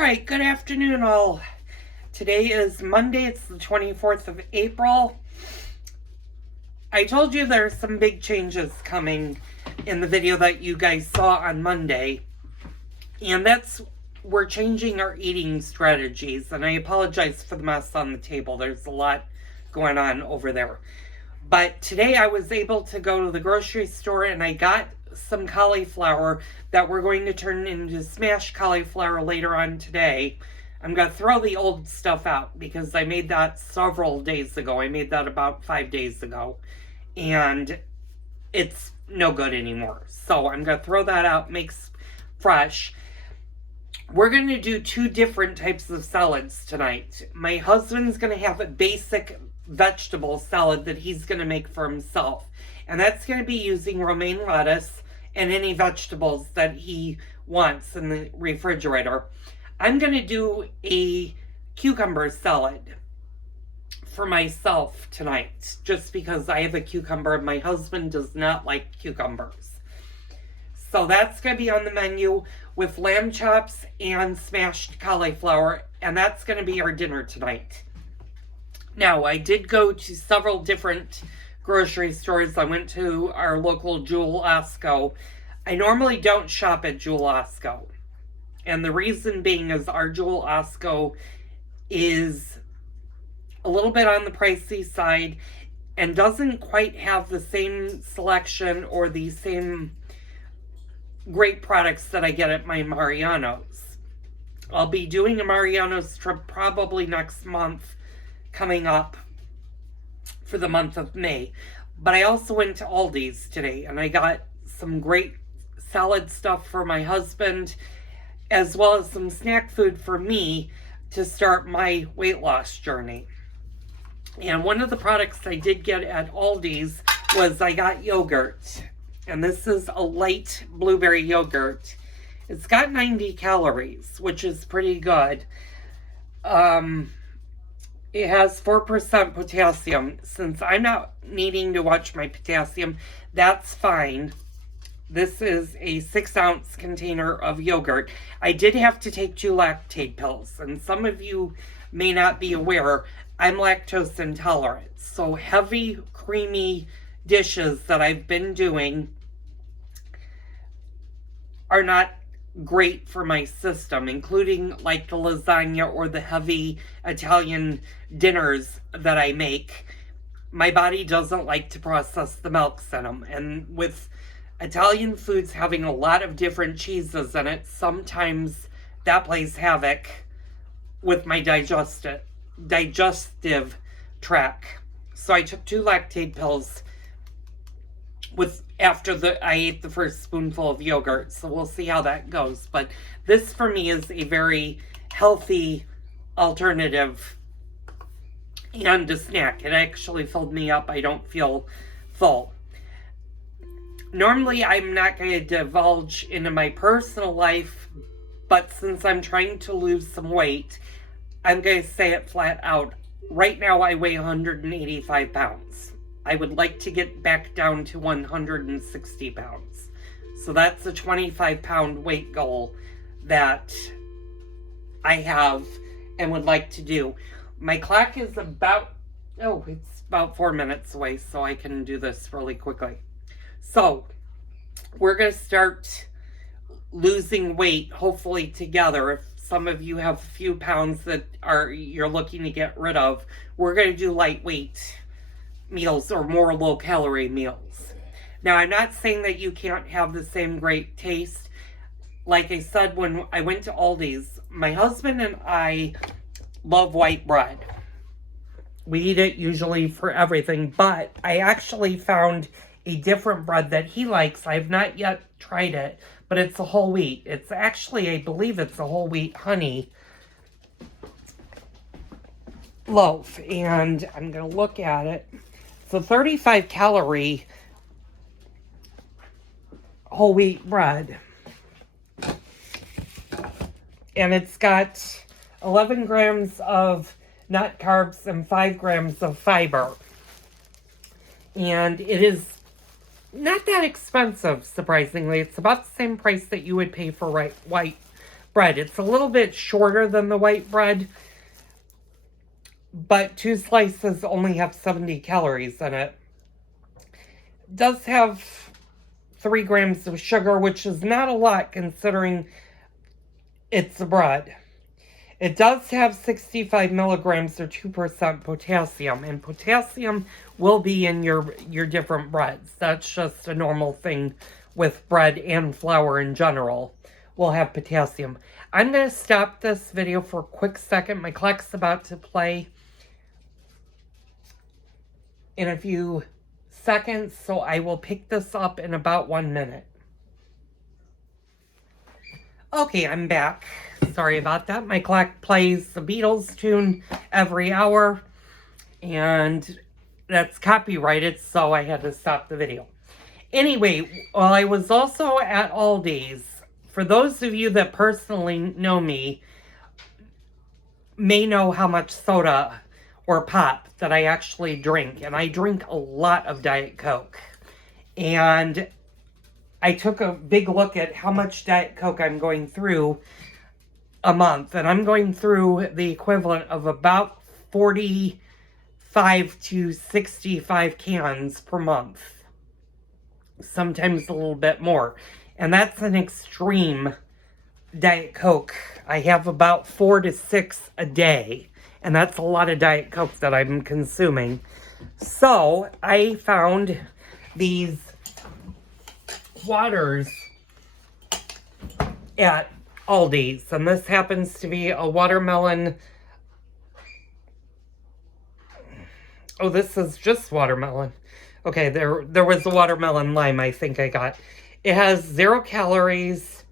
right, good afternoon all. Today is Monday, it's the 24th of April. I told you there's some big changes coming in the video that you guys saw on Monday. And we're changing our eating strategies. And I apologize for the mess on the table. There's a lot going on over there. But today I was able to go to the grocery store and I got some cauliflower that we're going to turn into smashed cauliflower later on today. I'm going to throw the old stuff out because I made that several days ago. I made that about 5 days ago. And it's no good anymore. So I'm going to throw that out, make fresh. We're going to do 2 different types of salads tonight. My husband's going to have a basic vegetable salad that he's going to make for himself. And that's going to be using romaine lettuce and any vegetables that he wants in the refrigerator. I'm going to do a cucumber salad for myself tonight, just because I have a cucumber and my husband does not like cucumbers. So that's going to be on the menu with lamb chops and smashed cauliflower, and that's going to be our dinner tonight. Now, I did go to several different grocery stores. I went to our local Jewel Osco. I normally don't shop at Jewel Osco. And the reason being is our Jewel Osco is a little bit on the pricey side and doesn't quite have the same selection or the same great products that I get at my Mariano's. I'll be doing a Mariano's trip probably next month coming up for the month of May. But I also went to Aldi's today and I got some great salad stuff for my husband as well as some snack food for me to start my weight loss journey. And one of the products I did get at Aldi's was I got yogurt. And this is a light blueberry yogurt. It's got 90 calories, which is pretty good. It has 4% potassium. Since I'm not needing to watch my potassium, that's fine. This is a 6-ounce container of yogurt. I did have to take 2 Lactaid pills, and some of you may not be aware, I'm lactose intolerant. So heavy, creamy dishes that I've been doing are not great for my system, including like the lasagna or the heavy Italian dinners that I make. My body doesn't like to process the milks in them, and with Italian foods having a lot of different cheeses in it, sometimes that plays havoc with my digestive tract. So I took 2 Lactaid pills after I ate the first spoonful of yogurt, so we'll see how that goes. But this for me is a very healthy alternative and a snack. It actually filled me up. I don't feel full. Normally, I'm not going to divulge into my personal life, but since I'm trying to lose some weight, I'm going to say it flat out. Right now, I weigh 185 pounds. I would like to get back down to 160 pounds. So that's a 25-pound weight goal that I have and would like to do. My clock is it's about 4 minutes away, so I can do this really quickly. So, we're going to start losing weight, hopefully together. If some of you have a few pounds that you're looking to get rid of, we're going to do lightweight meals or more low-calorie meals. Now, I'm not saying that you can't have the same great taste. Like I said, when I went to Aldi's, my husband and I love white bread. We eat it usually for everything, but I actually found a different bread that he likes. I've not yet tried it, but it's a whole wheat. It's actually, I believe it's a whole wheat honey loaf, and I'm going to look at it. It's a 35 calorie whole wheat bread. And it's got 11 grams of nut carbs and 5 grams of fiber. And it is not that expensive, surprisingly. It's about the same price that you would pay for white bread. It's a little bit shorter than the white bread, but 2 slices only have 70 calories in it. It does have 3 grams of sugar, which is not a lot considering it's a bread. It does have 65 milligrams or 2% potassium, and potassium will be in your different breads. That's just a normal thing with bread and flour in general. Will have potassium. I'm going to stop this video for a quick second. My clock's about to play in a few seconds, so I will pick this up in about 1 minute. Okay, I'm back. Sorry about that. My clock plays the Beatles tune every hour, and that's copyrighted, so I had to stop the video. Anyway, well, I was also at Aldi's. For those of you that personally know me, may know how much soda or pop that I actually drink, and I drink a lot of Diet Coke. And I took a big look at how much Diet Coke I'm going through a month, and I'm going through the equivalent of about 45 to 65 cans per month. Sometimes a little bit more. And that's an extreme Diet Coke. I have about 4 to 6 a day, and that's a lot of Diet Coke that I'm consuming. So I found these waters at Aldi's, and this happens to be a watermelon. Oh, this is just watermelon. Okay, there was a watermelon lime I think I got. It has 0 calories,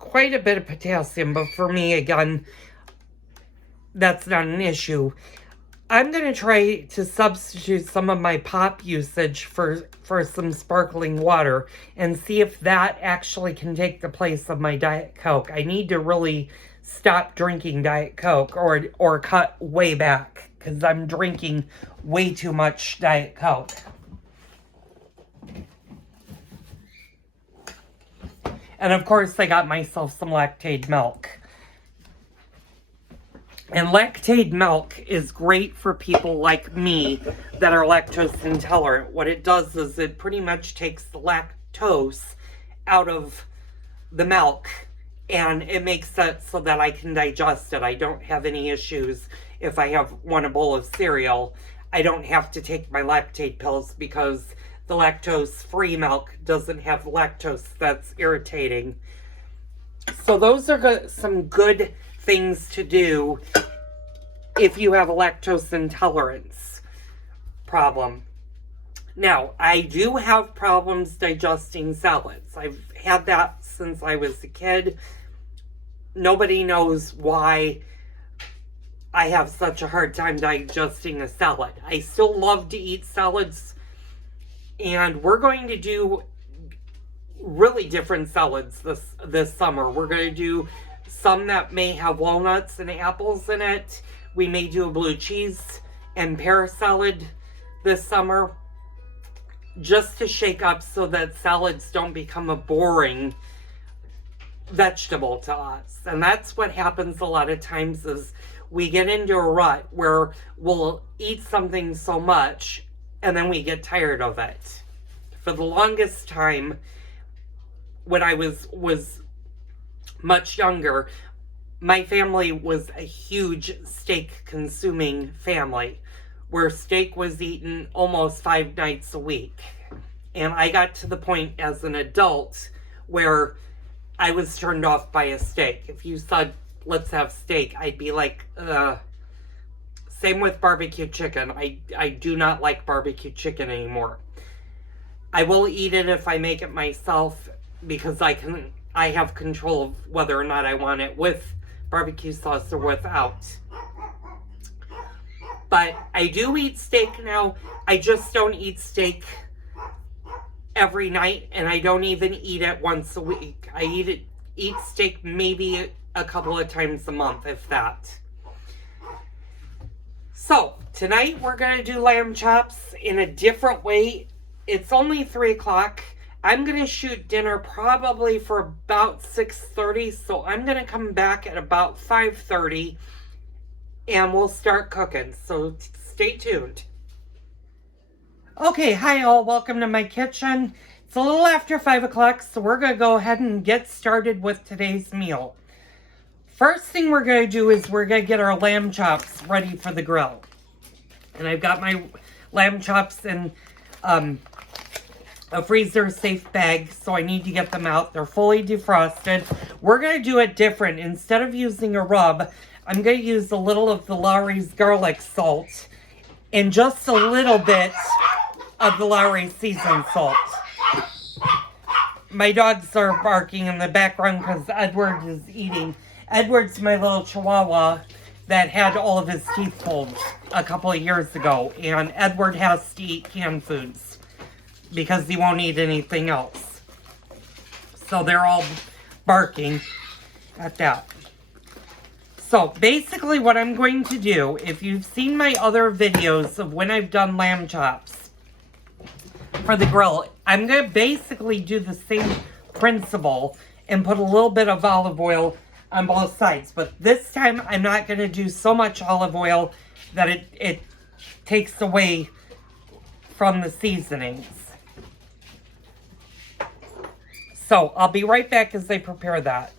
quite a bit of potassium, but for me, again, that's not an issue. I'm going to try to substitute some of my pop usage for some sparkling water and see if that actually can take the place of my Diet Coke. I need to really stop drinking Diet Coke or cut way back because I'm drinking way too much Diet Coke. And of course, I got myself some Lactaid milk. And Lactaid milk is great for people like me that are lactose intolerant. What it does is it pretty much takes the lactose out of the milk, and it makes it so that I can digest it. I don't have any issues if I want a bowl of cereal. I don't have to take my Lactaid pills because the lactose-free milk doesn't have lactose that's irritating. So those are some good things to do if you have a lactose intolerance problem. Now, I do have problems digesting salads. I've had that since I was a kid. Nobody knows why I have such a hard time digesting a salad. I still love to eat salads, and we're going to do really different salads this summer. We're going to do some that may have walnuts and apples in it. We may do a blue cheese and pear salad this summer, just to shake up so that salads don't become a boring vegetable to us. And that's what happens a lot of times, is we get into a rut where we'll eat something so much and then we get tired of it. For the longest time, when I was much younger, my family was a huge steak consuming family, where steak was eaten almost 5 nights a week. And I got to the point as an adult where I was turned off by a steak. If you said, let's have steak, I'd be like, Same with barbecue chicken. I do not like barbecue chicken anymore. I will eat it if I make it myself, because I have control of whether or not I want it with barbecue sauce or without. But I do eat steak now. I just don't eat steak every night, and I don't even eat it once a week. I eat steak maybe a couple of times a month, if that. So, tonight we're going to do lamb chops in a different way. It's only 3 o'clock. I'm going to shoot dinner probably for about 6:30, so I'm going to come back at about 5:30 and we'll start cooking. So stay tuned. Okay, hi all, welcome to my kitchen. It's a little after 5 o'clock, so we're going to go ahead and get started with today's meal. First thing we're going to do is we're going to get our lamb chops ready for the grill. And I've got my lamb chops in a freezer safe bag, so I need to get them out. They're fully defrosted. We're going to do it different. Instead of using a rub, I'm going to use a little of the Lawry's garlic salt and just a little bit of the Lawry's seasoned salt. My dogs are barking in the background because Edward is eating. Edward's my little chihuahua that had all of his teeth pulled a couple of years ago. And Edward has to eat canned foods because he won't eat anything else. So they're all barking at that. So basically what I'm going to do, if you've seen my other videos of when I've done lamb chops for the grill, I'm going to basically do the same principle and put a little bit of olive oil on both sides. But this time I'm not going to do so much olive oil that it takes away from the seasonings. So I'll be right back as I prepare that.